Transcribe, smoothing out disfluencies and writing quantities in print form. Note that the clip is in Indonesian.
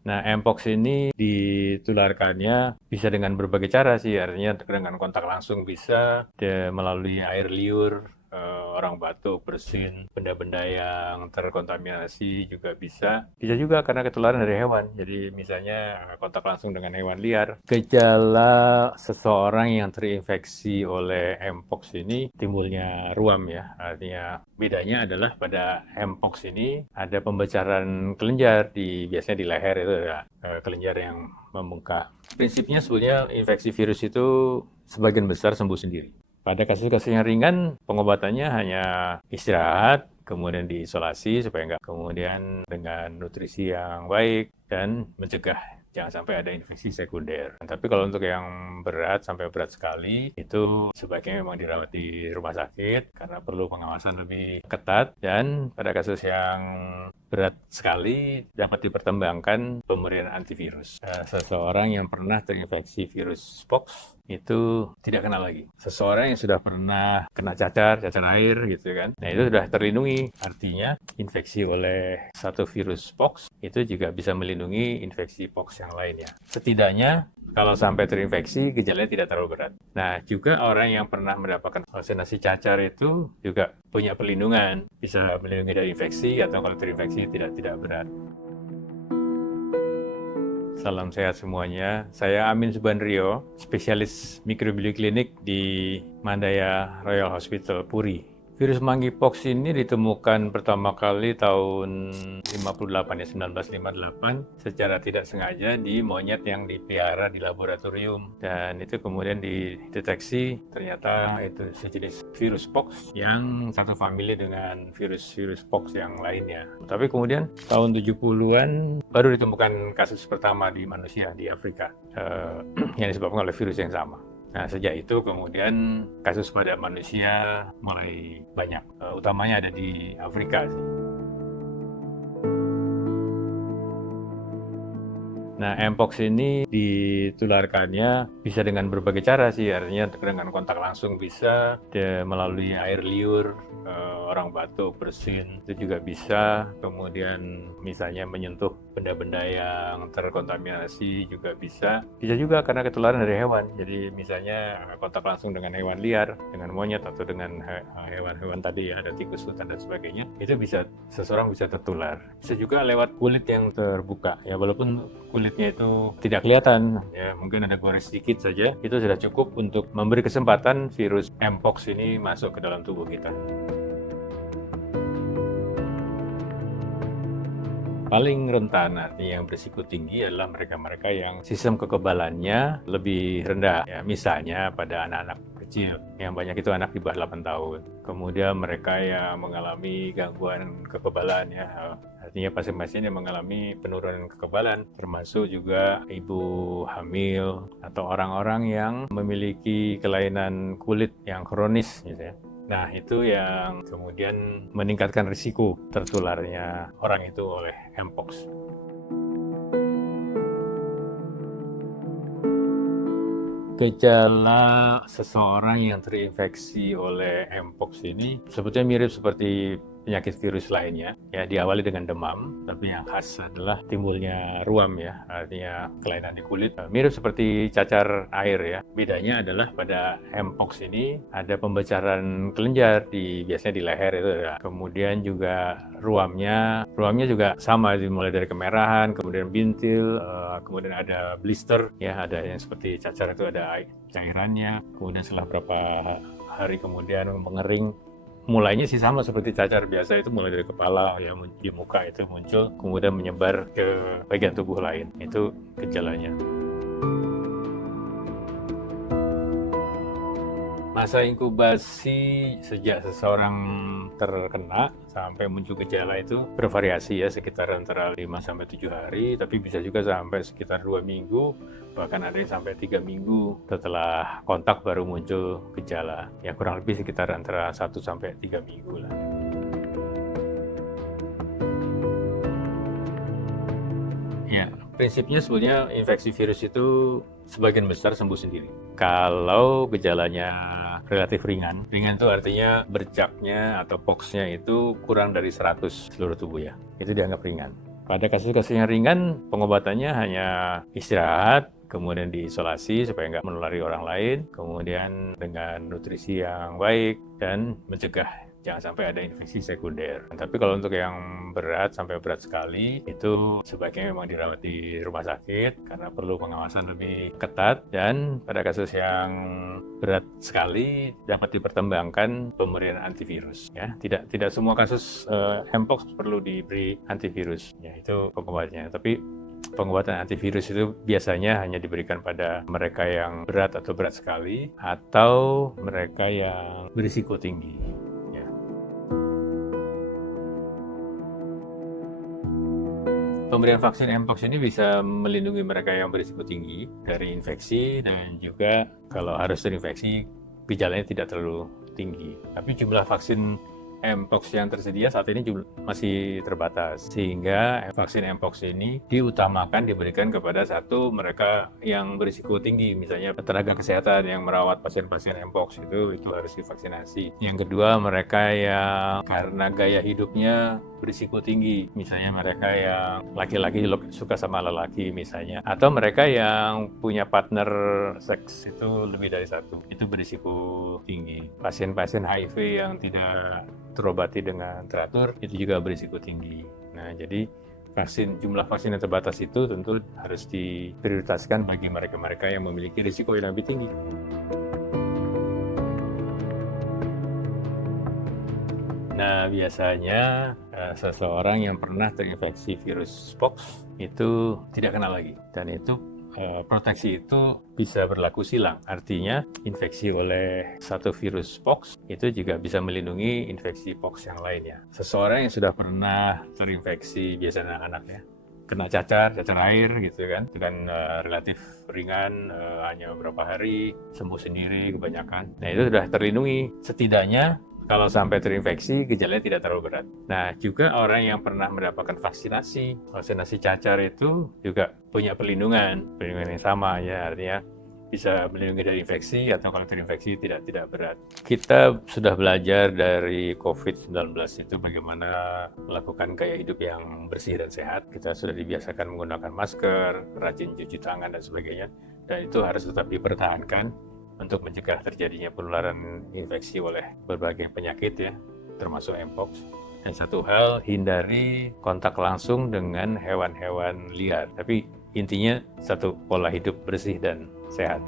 Nah, mpox ini ditularkannya bisa dengan berbagai cara sih, artinya dengan kontak langsung bisa, melalui air liur, orang batuk, bersin, benda-benda yang terkontaminasi juga bisa. Bisa juga karena ketularan dari hewan, jadi misalnya kontak langsung dengan hewan liar. Gejala seseorang yang terinfeksi oleh mpox ini timbulnya ruam ya, artinya bedanya adalah pada mpox ini ada pembecaran kelenjar biasanya di leher itu ada kelenjar yang membengkak. Prinsipnya sebenarnya infeksi virus itu sebagian besar sembuh sendiri. Pada kasus-kasus yang ringan, pengobatannya hanya istirahat, kemudian diisolasi supaya nggak, kemudian dengan nutrisi yang baik dan mencegah jangan sampai ada infeksi sekunder. Tapi kalau untuk yang berat sampai berat sekali, itu sebaiknya memang dirawat di rumah sakit karena perlu pengawasan lebih ketat. Dan pada kasus yang berat sekali dapat dipertimbangkan pemberian antivirus. Seseorang yang pernah terinfeksi virus pox itu tidak kena lagi. Seseorang yang sudah pernah kena cacar air gitu kan, nah itu sudah terlindungi. Artinya infeksi oleh satu virus pox itu juga bisa melindungi infeksi pox yang lainnya. Setidaknya kalau sampai terinfeksi, gejalanya tidak terlalu berat. Nah, juga orang yang pernah mendapatkan vaksinasi cacar itu juga punya perlindungan. Bisa melindungi dari infeksi atau kalau terinfeksi tidak berat. Salam sehat semuanya. Saya Amin Subandrio, spesialis mikrobiologi klinik di Mandaya Royal Hospital, Puri. Virus monkeypox ini ditemukan pertama kali tahun 1958 secara tidak sengaja di monyet yang dipelihara di laboratorium, dan itu kemudian dideteksi ternyata itu sejenis virus pox yang satu famili dengan virus pox yang lainnya. Tapi kemudian tahun 70-an baru ditemukan kasus pertama di manusia di Afrika yang disebabkan oleh virus yang sama. Nah, sejak itu kemudian kasus pada manusia mulai banyak, utamanya ada di Afrika sih. Nah, mpox ini ditularkannya bisa dengan berbagai cara sih, artinya dengan kontak langsung bisa, melalui air liur, orang batuk, bersin, itu juga bisa, kemudian misalnya menyentuh benda-benda yang terkontaminasi juga bisa. Bisa juga karena ketularan dari hewan, jadi misalnya kontak langsung dengan hewan liar, dengan monyet atau dengan hewan-hewan tadi ya, ada tikus, hutan dan sebagainya, itu bisa, seseorang bisa tertular. Bisa juga lewat kulit yang terbuka, ya walaupun kulitnya itu tidak kelihatan, ya mungkin ada gores sedikit saja, itu sudah cukup untuk memberi kesempatan virus mpox ini masuk ke dalam tubuh kita. Paling rentan, artinya yang berisiko tinggi adalah mereka-mereka yang sistem kekebalannya lebih rendah. Ya, misalnya pada anak-anak kecil, yang banyak itu anak di bawah 8 tahun. Kemudian mereka yang mengalami gangguan kekebalan, ya, artinya pasien-pasien yang mengalami penurunan kekebalan, termasuk juga ibu hamil atau orang-orang yang memiliki kelainan kulit yang kronis, misalnya. Nah, itu yang kemudian meningkatkan risiko tertularnya orang itu oleh mpox. Gejala seseorang yang terinfeksi oleh mpox ini sebetulnya mirip seperti penyakit virus lainnya, ya diawali dengan demam, tapi yang khas adalah timbulnya ruam ya, artinya kelainan di kulit, mirip seperti cacar air ya. Bedanya adalah pada mpox ini ada pembecaran kelenjar biasanya di leher itu ada. Kemudian juga ruamnya juga sama, dimulai dari kemerahan, kemudian bintil, kemudian ada blister ya, ada yang seperti cacar itu ada cairannya, kemudian setelah beberapa hari kemudian mengering. Mulainya sih sama seperti cacar biasa, itu mulai dari kepala ya, di muka itu muncul, kemudian menyebar ke bagian tubuh lain. Itu gejalanya. Masa inkubasi sejak seseorang terkena sampai muncul gejala itu bervariasi ya, sekitar antara 5-7 hari, tapi bisa juga sampai sekitar 2 minggu, bahkan ada yang sampai 3 minggu setelah kontak baru muncul gejala. Ya kurang lebih sekitar antara 1-3 minggu lah. Ya, prinsipnya sebenarnya infeksi virus itu sebagian besar sembuh sendiri. Kalau gejalanya relatif ringan itu artinya bercaknya atau poxnya itu kurang dari 100 seluruh tubuh ya, itu dianggap ringan. Pada kasus-kasus yang ringan, pengobatannya hanya istirahat, kemudian diisolasi supaya nggak menulari orang lain, kemudian dengan nutrisi yang baik, dan mencegah jangan sampai ada infeksi sekunder. Tapi kalau untuk yang berat sampai berat sekali, itu sebaiknya memang dirawat di rumah sakit karena perlu pengawasan lebih ketat. Dan pada kasus yang berat sekali dapat dipertimbangkan pemberian antivirus. Ya, tidak semua kasus mpox perlu diberi antivirus. Ya, itu pengobatan. Tapi pengobatan antivirus itu biasanya hanya diberikan pada mereka yang berat atau berat sekali atau mereka yang berisiko tinggi. Pemberian vaksin mpox ini bisa melindungi mereka yang berisiko tinggi dari infeksi dan juga kalau harus terinfeksi gejalanya tidak terlalu tinggi. Tapi jumlah vaksin mpox yang tersedia saat ini masih terbatas, sehingga vaksin mpox ini diutamakan diberikan kepada satu mereka yang berisiko tinggi, misalnya tenaga kesehatan yang merawat pasien-pasien mpox itu harus divaksinasi. Yang kedua, mereka yang karena gaya hidupnya berisiko tinggi, misalnya mereka yang laki-laki suka sama lelaki misalnya, atau mereka yang punya partner seks itu lebih dari satu, itu berisiko tinggi. Pasien-pasien HIV yang tidak terobati dengan teratur itu juga berisiko tinggi. Nah, jadi jumlah vaksin yang terbatas itu tentu harus diprioritaskan bagi mereka-mereka yang memiliki risiko yang lebih tinggi. Nah, biasanya seseorang yang pernah terinfeksi virus pox itu tidak kena lagi, dan itu proteksi itu bisa berlaku silang. Artinya infeksi oleh satu virus pox itu juga bisa melindungi infeksi pox yang lainnya. Seseorang yang sudah pernah terinfeksi, biasanya anak-anak ya, kena cacar air gitu kan, dengan relatif ringan, hanya beberapa hari sembuh sendiri kebanyakan. Nah, itu sudah terlindungi. Setidaknya kalau sampai terinfeksi, gejalanya tidak terlalu berat. Nah, juga orang yang pernah mendapatkan vaksinasi cacar itu juga punya perlindungan yang sama ya, artinya bisa melindungi dari infeksi atau kalau terinfeksi tidak berat. Kita sudah belajar dari COVID-19 itu bagaimana melakukan gaya hidup yang bersih dan sehat. Kita sudah dibiasakan menggunakan masker, rajin cuci tangan dan sebagainya, dan itu harus tetap dipertahankan untuk mencegah terjadinya penularan infeksi oleh berbagai penyakit ya, termasuk mpox. Dan satu hal, hindari kontak langsung dengan hewan-hewan liar. Tapi intinya satu, pola hidup bersih dan sehat.